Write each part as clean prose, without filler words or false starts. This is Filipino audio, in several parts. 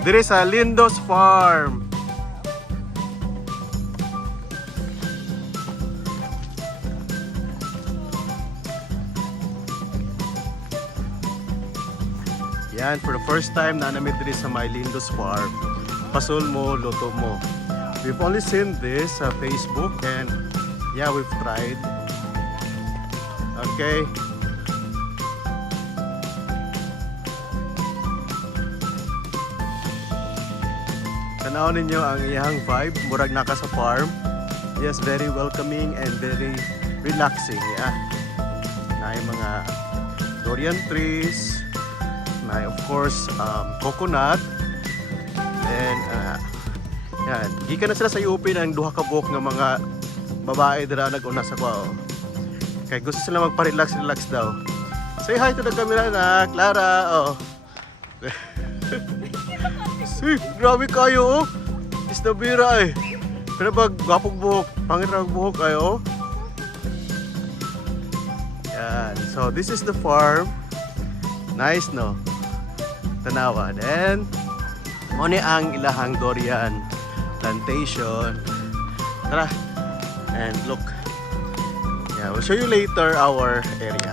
Diri sa Lindos Farm. Yan, for the first time na namin diri sa my Lindos Farm. Pasol mo, luto mo. We've only seen this sa Facebook and yeah, we've tried. Okay. Tanaw ninyo ang iyang vibe, murag naka sa farm. Yes, very welcoming and very relaxing. Yeah. Na mga durian trees, na of course coconut, and yan, gikan na sila sa UP ng duha ka buok nga mga babae dira nag-una sa kwao. Kay gusto sila magpa-relax daw. Say hi to the camera na, Clara. Oh. See, grabe kayo oh. Isda bira eh. Pero pag gwapong buhok, pangit na buhok kayo. Yan. So this is the farm. Nice no? Tanawa. Then, mo ni ang ilahang durian plantation. Tara. And look. Yeah, we'll show you later our area.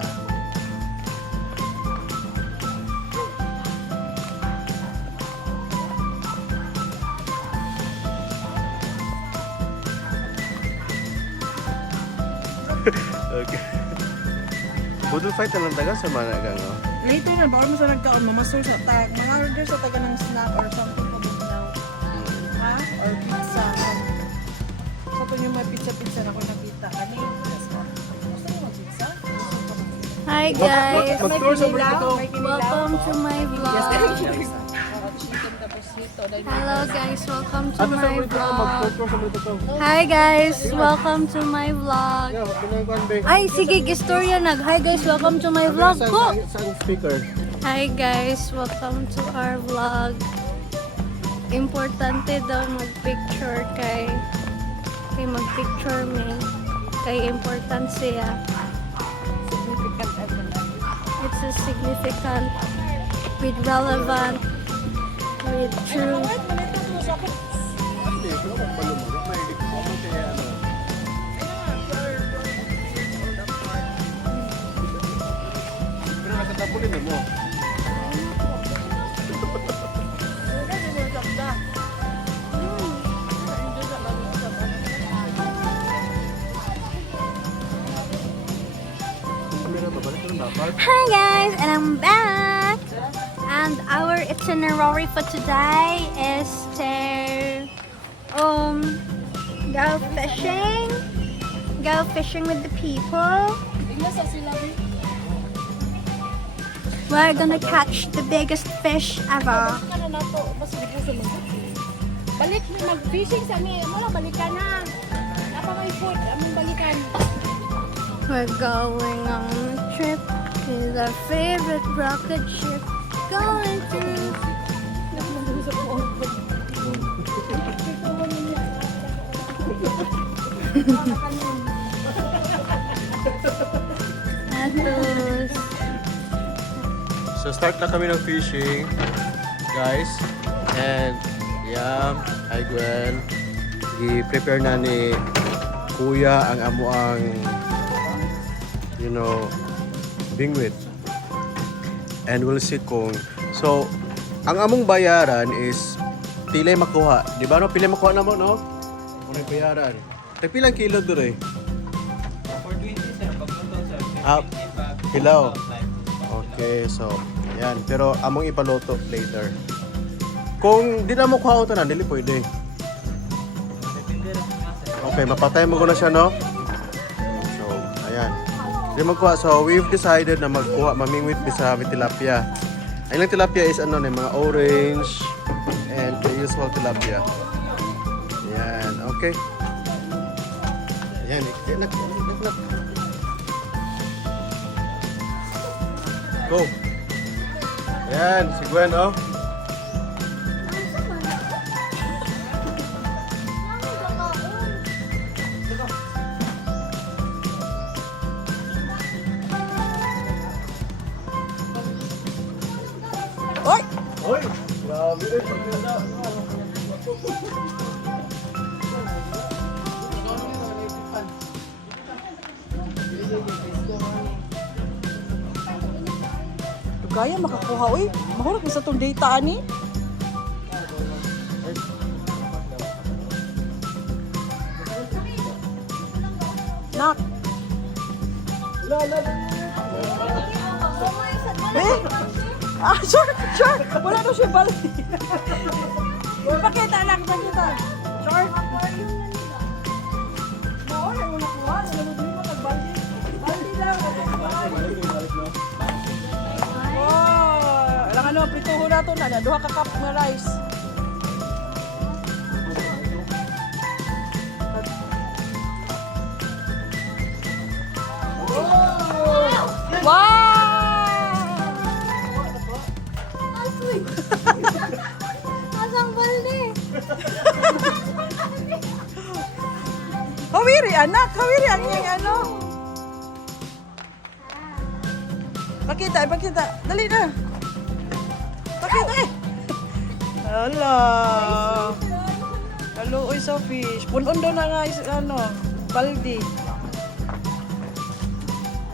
Okay. Budol fight na lang taga sa managang oh. Later na, baka mo sa nagkaon, mamasol sa tag. Mga order sa taga ng snack or something pa biglaw. Ha? Or pizza. Sa ito yung may pizza na ako nakita. Ano yung pizza? Gusto mo mag-pizza? Hi guys, Mag-tour sa burrito. welcome to my vlog. Chicken tapos hito. Hello guys, welcome to Ato sa my burrito, vlog. mag-tour sa burrito to. Hi guys, welcome to my vlog. Yeah, pinangkuan be. Ay, sige, istorya nag. Hi guys, welcome to my vlog ko. Saan speaker? Hi guys, welcome to our vlog. Importante daw mag-picture kay mag-picture me. Kay important siya. It's a significant, with relevant, with true. Hindi, pero magpalumuro. May comment kaya ano. Pero nakatapulin na mo. Kamera, babalik ko ng dapat. Hi guys, and I'm back. And our itinerary for today is to go fishing with the people. We're gonna catch the biggest fish ever. Balik na mag-fishing sa amin. Ano, balikan na. Napa may food. Aming balikan. We're going on a trip with our favorite rocket ship going through. Atos. So start na kami ng fishing, guys. And yeah, hi Gwen. I-prepare na ni Kuya ang amuang bingwit. And we'll see kung ang among bayaran is pilay makuha. Di ba no? Pilay makuha na mo, no? Unay bayaran. Pilang kilo dure? For 20 sir, pagluto sir. Kilaw. Okay, so yan. Pero among ipaluto later. Kung di na mo kuha ito na, dili pwede. Depende rin nga sir. Okay, mapatay mo ko na siya, no? So, ayan. Di magkuha. So, we've decided na magkuha, mamingwit sa tilapia. Ang ilang tilapia is mga orange and the usual tilapia. Ayan, okay. Ayan, inak. Go! Ayan, si Gwen, oh. Oy! Grabe, eh. Pagkala. Gaya makakuha uy. Mahurot mo sa tong data ani. Nak. Eh? Ah, sure, sure. Wala to siya baldi. Pakita lang, pakita. Sure. Mauna mo nakuha. Nalunod mo nagbaldi. Baldi lang. Wow. Alang ano, prituho na to na. Duha ka cup na rice. Asang balde? Hawiri, anak. Hawiri, ang iyang ano. Pakita, pakita. Dali na. Pakita eh. Hala. Kaluoy sa fish. Punon doon na nga ano, baldi.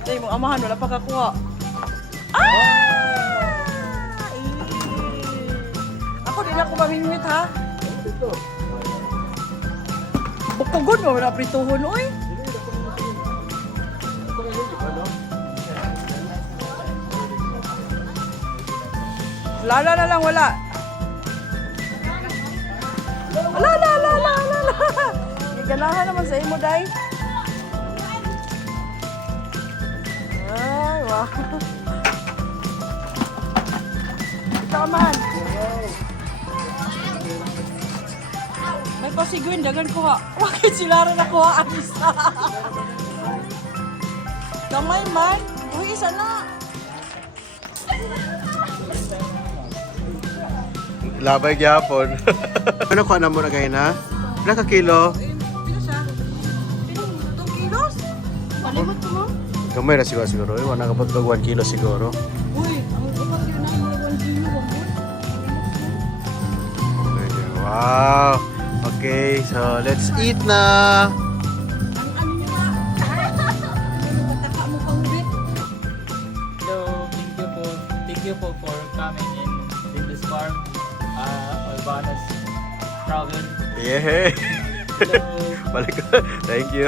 Tay mo amahan wala pa kakuha. Ako din ako mamingwit ha. Bukugod mo wala prituhon oy. Lala na lang wala. La. Ganahan naman sa imo day. Ay, wow. Ikaw man. May pasiguin, dagan ko ha. Bakit sila rin ako ha? Ang isa. Kamay man. Uy, isa na. Labay gyapon. Ano ko na mo na kayo na? Ilang ka kilo? Pino siya? 2 kilos? Palimot ko mo? Gamay na siguro. Wala ka pagkag 1 kilo siguro. Uy, ang upat yun na mga 1 kilo. Wow. Okay, so let's eat na. Ang ano nila? Pataka mo pang bit. Hello, thank you po for coming in this farm. Albana's travel. Yeah. Hello. Balik ko. Thank you.